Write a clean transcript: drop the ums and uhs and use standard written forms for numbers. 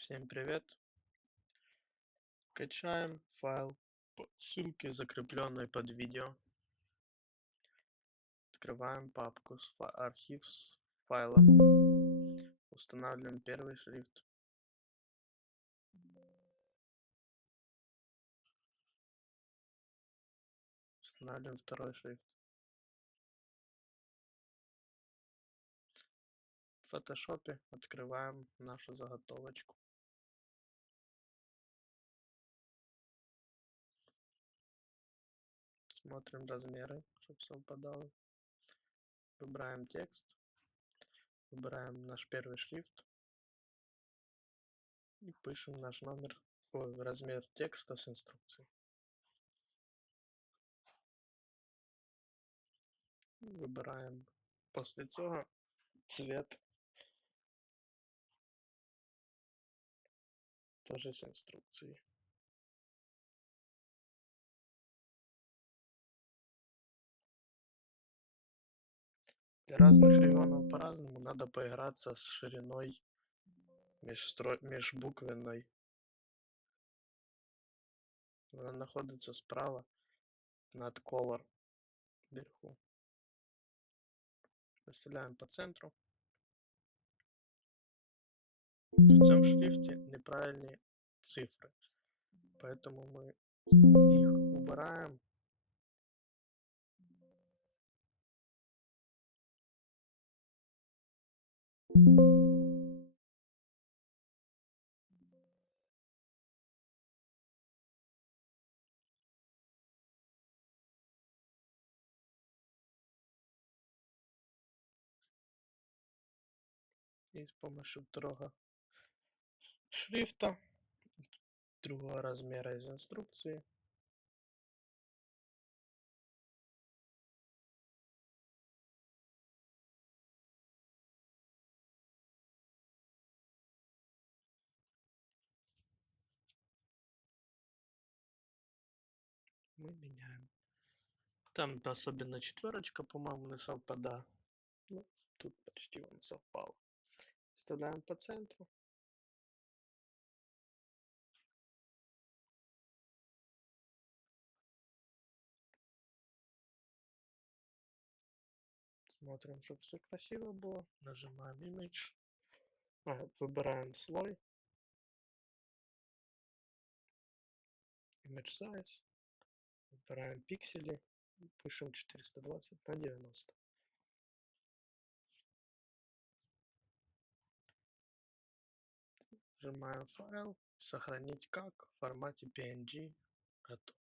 Всем привет! Качаем файл по ссылке, закрепленной под видео. Открываем папку архив с файла. Устанавливаем первый шрифт. Устанавливаем второй шрифт. В фотошопе открываем нашу заготовочку. Смотрим размеры, чтобы совпадало. Выбираем текст. Выбираем наш первый шрифт. И пишем наш размер текста с инструкцией. Вибираємо після цього цвет, теж з інструкції. Для разных регионов по-разному, надо поиграться с шириной межбуквенной. Она находится справа над color вверху. Выставляем по центру. В цьому шрифте неправильные цифры, поэтому мы их убираем. И с помощью второго шрифта, другого размера из инструкции, мы меняем. Там особенно четверочка, по-моему, не совпадает. Ну, тут почти он совпал. Вставляем по центру. Смотрим, чтобы все красиво было. Нажимаем Image. Выбираем слой. Image Size. Выбираем пиксели. Пишем 420 на 90. Нажимаем файл. Сохранить как в формате PNG. Готово.